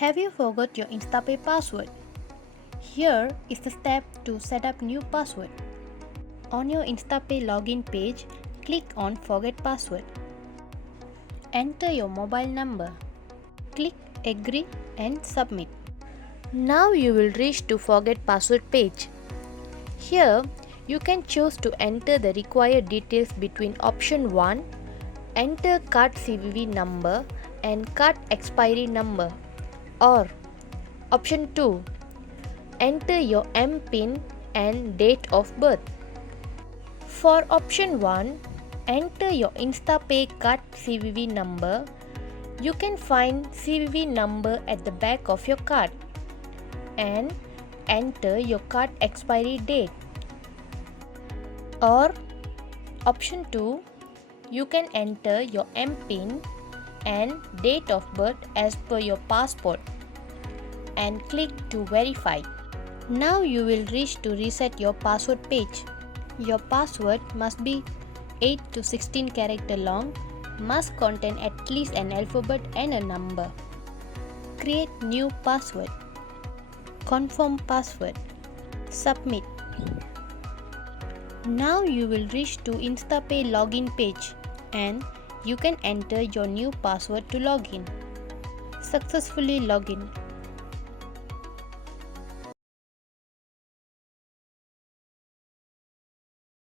Have you forgot your Instapay password? Here is the step to set up new password. On your Instapay login page, click on Forget Password. Enter your mobile number. Click Agree and Submit. Now you will reach to Forget Password page. Here you can choose to enter the required details between option 1, enter card CVV number and card expiry number, or option 2, enter your MPIN and date of birth. For option 1, enter your Instapay card CVV number. You can find CVV number at the back of your card and enter your card expiry date. Or option 2, you can enter your MPIN and date of birth as per your passport and click to verify. Now you will reach to reset your password page. Your password must be 8 to 16 character long, must contain at least an alphabet and a number. Create new password. Confirm password. Submit. Now you will reach to Instapay login page and you can enter your new password to login. Successfully login.